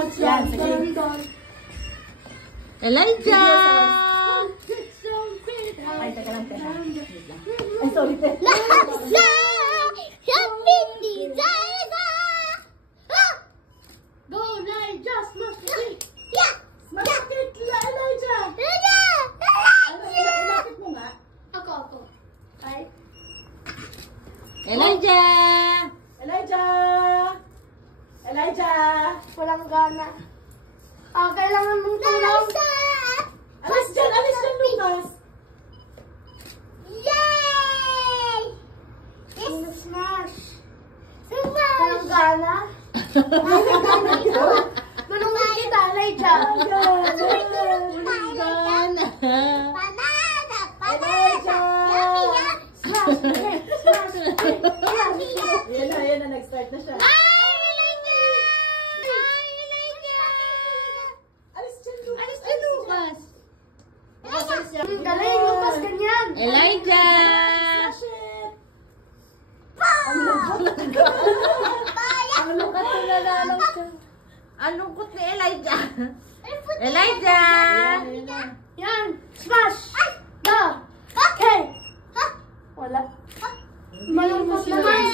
Yan, sige. Elijah! Ay, teka lang, teka. Ay, sorry, teka. Go, Elijah! Smash it! Malapit, Elijah! Ilapit mo nga. Ako. Ay. Elijah! Elijah! Walang gana. Kailangan mong tulong. Alis dyan, Lucas! Yay! Smash! Walang gana. Manungan kita, Elijah. Yan na, nag-start na siya. Alis dyan, Lucas! Galing, Lucas, ganyan. Elijah! Smash it! Ang lungkot na nalalong siya. Ang lungkot ni Elijah. Elijah! Yan, smash! Okay! Wala. Malungkot naman.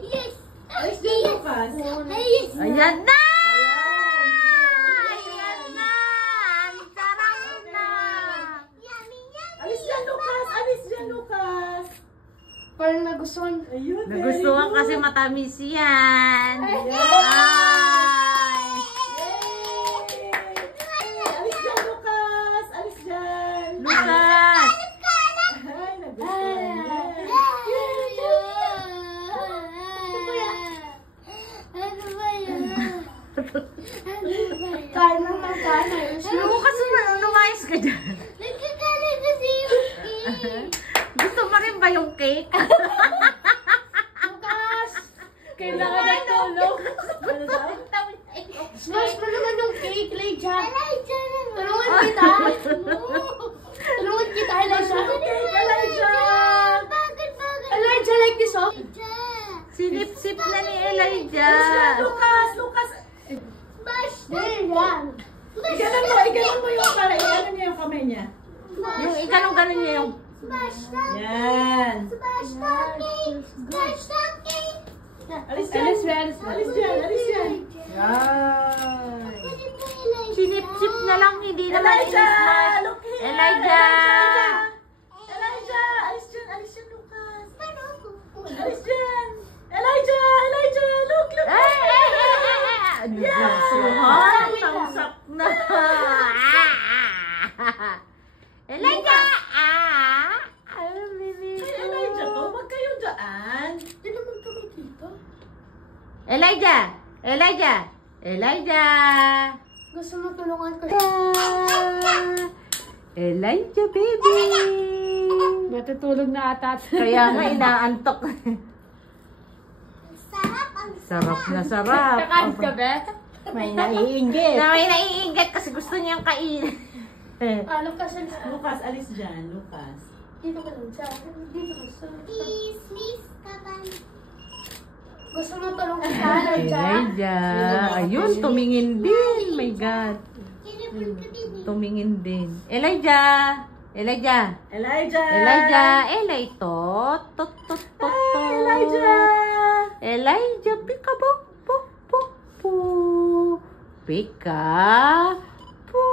Yes! Alis dyan, Lucas! Ayan na! Ayan na! Ang sarap na! Alis dyan, Lucas! Parang nagustuhan. Ayun, Nagustuhan kasi matamis yan. Ay! Alis dyan, Lucas! Alis dyan! Lucas! Ay, nagustuhan niya. Kain lang ng kain. Lucas, lumayas ka dyan. Gusto mo rin ba yung cake? Lucas! Kailangan ng tulong. Ano daw? Smash mo naman yung cake, Elijah. Tulungan kita. Tulungan kita, Elijah. Elijah, like this, oh. Sinip-sip na ni Elijah. Lucas! There, yan. Iganon mo yung kamay. Iganon niya yung kamay niya. Yung ikanong-ganon niya yung... Yan. Alis dyan. Yan. Sinip-sip na lang, hindi naman Elijah! inismile. Look here! Elijah! Elijah! Alis dyan, Lucas. Alis dyan. Elijah! Look! Nagustuhan! Tangsak na! Elijah! Elijah to, wag kayo dyan. Hindi naman kami dito. Elijah! Gusto mo tulungan ko? Elijah, baby! Natutulog na ata. Kaya nga inaantok. Sarap na sarap. Kakain ka ba? May naiinggit. May naiingat kasi gusto niyang kainin. Lucas, Lucas, alis dyan, Lucas. dito ka lang siya. Dito ka sa... Gusto mo tulungan ka, Elijah? Elijah. Ayun, tumingin din. My God. Tumingin din. Elijah. Elijah! Elay to. Elijah, pika po. Pika po.